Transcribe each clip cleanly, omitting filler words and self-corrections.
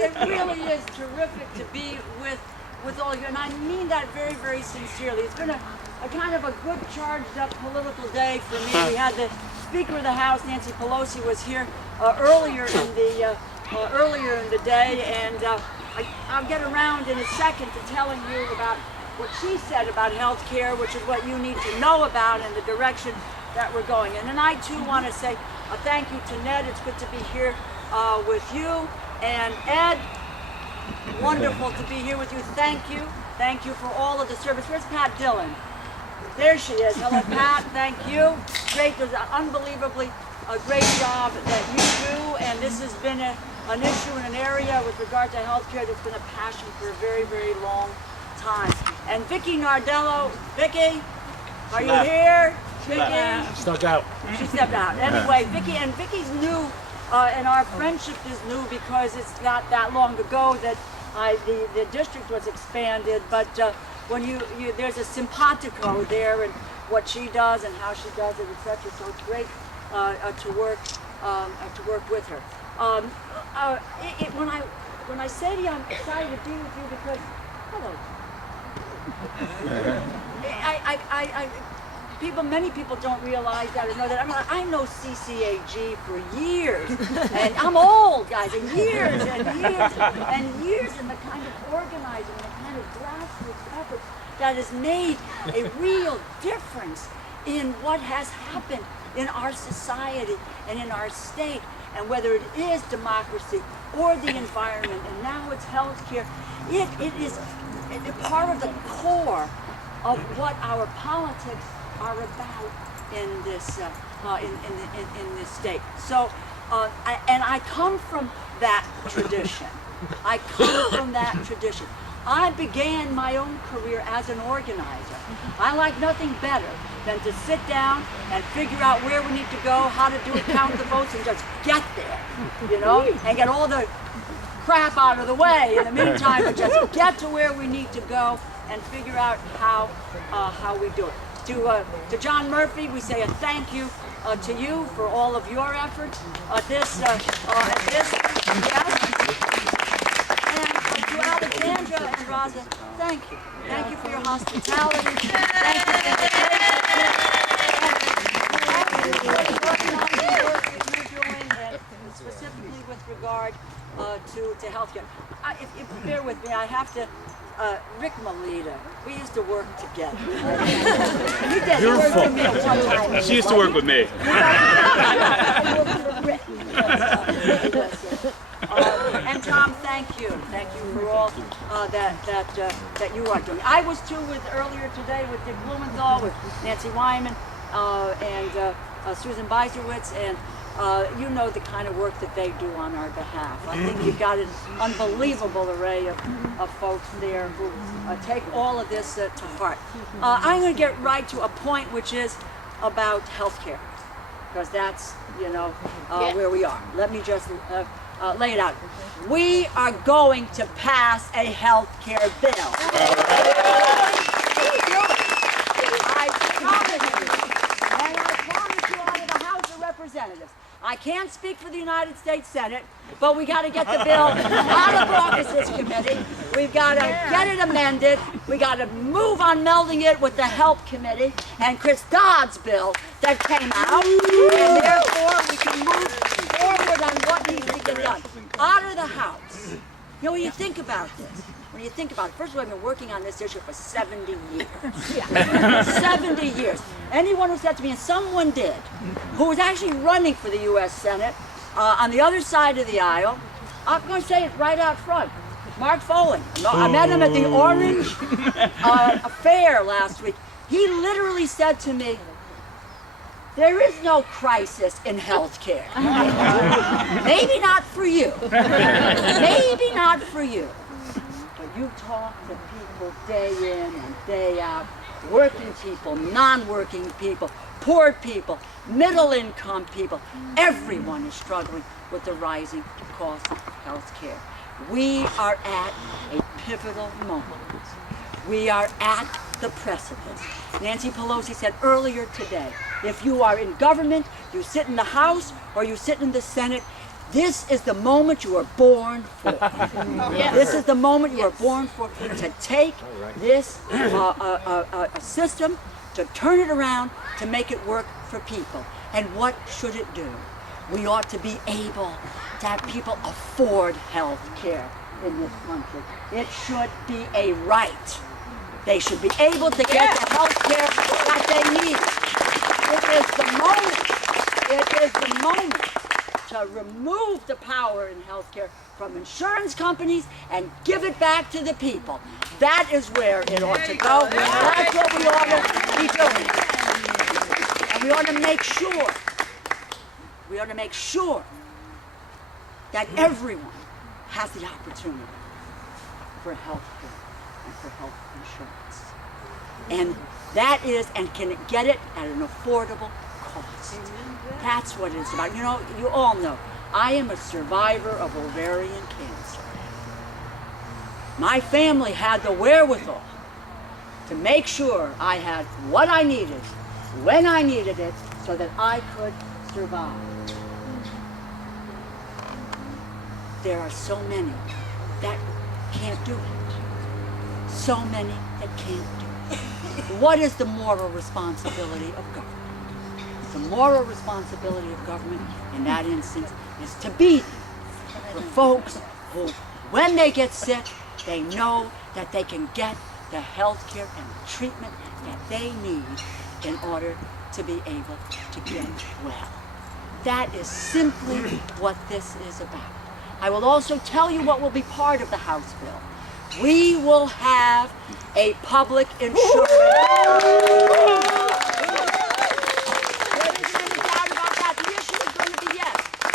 It really is terrific to be with all of you, and I mean that very, very sincerely. It's been a kind of a good, charged-up political day for me. We had the Speaker of the House, Nancy Pelosi, was here earlier in the day, and I'll get around in a second to telling you about what she said about health care, which is what you need to know about and the direction that we're going in. And I too want to say a thank you to Ned. It's good to be here with you. And Ed, wonderful to be here with you. Thank you. Thank you for all of the service. Where's Pat Dillon? There she is. Hello, Pat. Thank you. Great. There's an unbelievably great job that you do. And this has been an issue in an area with regard to healthcare that's been a passion for a very, very long time. And Vicki Nardello. Vicki, are you here? Vicki? Stuck out. She stepped out. Anyway, Vicki's new. And our friendship is new because it's not that long ago that the district was expanded. But when there's a simpatico there, and what she does and how she does it, etc. So it's great to work with her. When I say to you, I'm excited to be with you because hello. Many people don't realize that or know that. I know CCAG for years, and I'm old, guys, and years and years and years in the kind of organizing, the kind of grassroots effort that has made a real difference in what has happened in our society and in our state, and whether it is democracy or the environment, and now it's healthcare. It is part of the core of what our politics are about in this in this state. So, I come from that tradition. I began my own career as an organizer. I like nothing better than to sit down and figure out where we need to go, how to do it, count the votes, and just get there, and get all the crap out of the way in the meantime, but just get to where we need to go and figure out how we do it. To John Murphy, we say a thank you to you for all of your efforts at this. Yes. And to Alexandra and Rosa, thank you. Thank you for your hospitality. Thank you for the work you're doing, and specifically with regard to healthcare. If you bear with me, I have to. Rick Melita, we used to work together. He did work with me at one time. She used to work with me. And Tom, thank you. Thank you for all that you are doing. I was too earlier today with Dick Blumenthal, with Nancy Wyman, and Susan Beiserwitz, and you know the kind of work that they do on our behalf. I think you've got an unbelievable array of folks there who take all of this to heart. I'm going to get right to a point which is about healthcare, because that's, where we are. Let me just lay it out. We are going to pass a healthcare bill. I promise you, and I promise you out of the House of Representatives. I can't speak for the United States Senate, but we got to get the bill out of caucus committee. We've got to get it amended. We got to move on melding it with the Health Committee and Chris Dodd's bill that came out, and therefore we can move forward on what needs to get done. Out of the House. When you think about this, first of all, I've been working on this issue for 70 years. 70 years. Anyone who said to me, and someone did, who was actually running for the U.S. Senate on the other side of the aisle, I'm going to say it right out front. Mark Foley. I met him at the Orange Fair last week. He literally said to me, there is no crisis in health care. Maybe not for you. Maybe not for you. But you talk to people day in and day out, working people, non-working people, poor people, middle-income people. Everyone is struggling with the rising cost of health care. We are at a pivotal moment. We are at the precipice. Nancy Pelosi said earlier today, if you are in government, you sit in the House, or you sit in the Senate, this is the moment you were born for. Yes. This is the moment you were born for, to take this system, to turn it around, to make it work for people. And what should it do? We ought to be able to have people afford health care in this country. It should be a right. They should be able to get the health care that they need. It is the moment to remove the power in health care from insurance companies and give it back to the people. That is where it ought to go. That's what we ought to be doing. And we ought to make sure that everyone has the opportunity for health care and for health insurance. And that is, and can get it at an affordable cost. That's what it's about. You know, you all know, I am a survivor of ovarian cancer. My family had the wherewithal to make sure I had what I needed, when I needed it, so that I could survive. There are so many that can't do it. So many that can't do it. What is the moral responsibility of government? The moral responsibility of government in that instance is to be for folks who, when they get sick, they know that they can get the health care and the treatment that they need in order to be able to get well. That is simply what this is about. I will also tell you what will be part of the House bill. We will have a public insurance.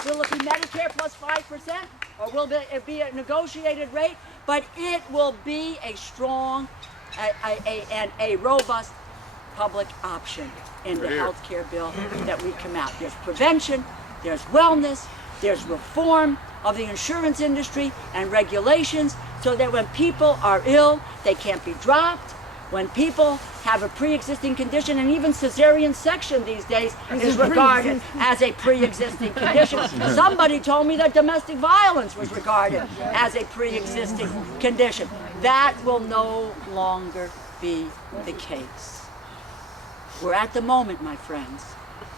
Will it be Medicare plus 5%, or will it be a negotiated rate? But it will be a strong and a robust public option in the health care bill that we come out. There's prevention, there's wellness, there's reform of the insurance industry and regulations so that when people are ill, they can't be dropped. When people have a pre-existing condition, and even cesarean section these days is regarded as a pre-existing condition. Somebody told me that domestic violence was regarded as a pre-existing condition. That will no longer be the case. We're at the moment, my friends,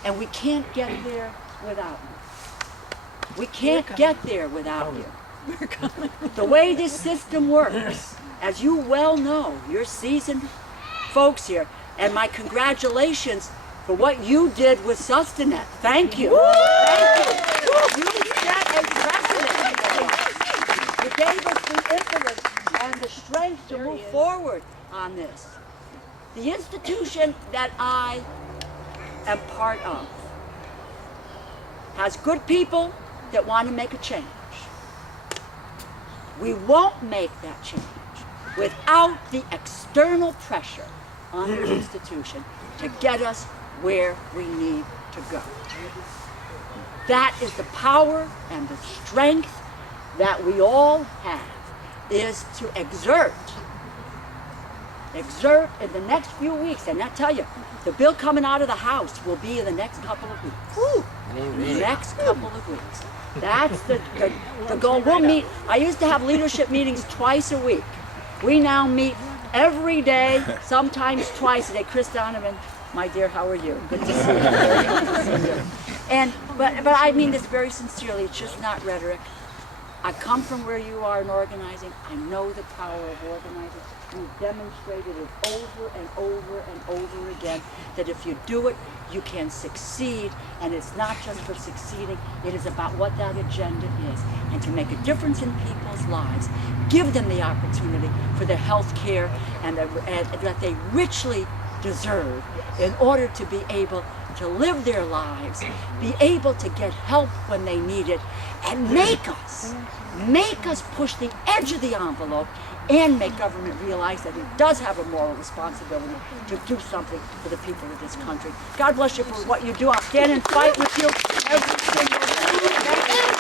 and we can't get there without you. We can't get there without you. The way this system works, as you well know, you're seasoned folks here, and my congratulations for what you did with Sustanet. Thank you. Thank you. You set a precedent for us. You gave us the impetus and the strength to move forward on this. The institution that I am part of has good people that want to make a change. We won't make that change without the external pressure on the institution to get us where we need to go. That is the power and the strength that we all have, is to exert in the next few weeks. And I tell you, the bill coming out of the House will be in the next couple of weeks. Next couple of weeks. That's the goal. We'll meet. I used to have leadership meetings twice a week. We now meet every day, sometimes twice a day. Chris Donovan, my dear, how are you? Good to see you. Good to see you. And but I mean this very sincerely. It's just not rhetoric. I come from where you are in organizing. I know the power of organizing. We've demonstrated it over and over and over again that if you do it, you can succeed. And it's not just for succeeding, it is about what that agenda is. And to make a difference in people's lives, give them the opportunity for the health care and that they richly deserve in order to be able to live their lives, be able to get help when they need it, and make us push the edge of the envelope and make government realize that it does have a moral responsibility to do something for the people of this country. God bless you for what you do. I'll stand and fight with you every single day. Thank you.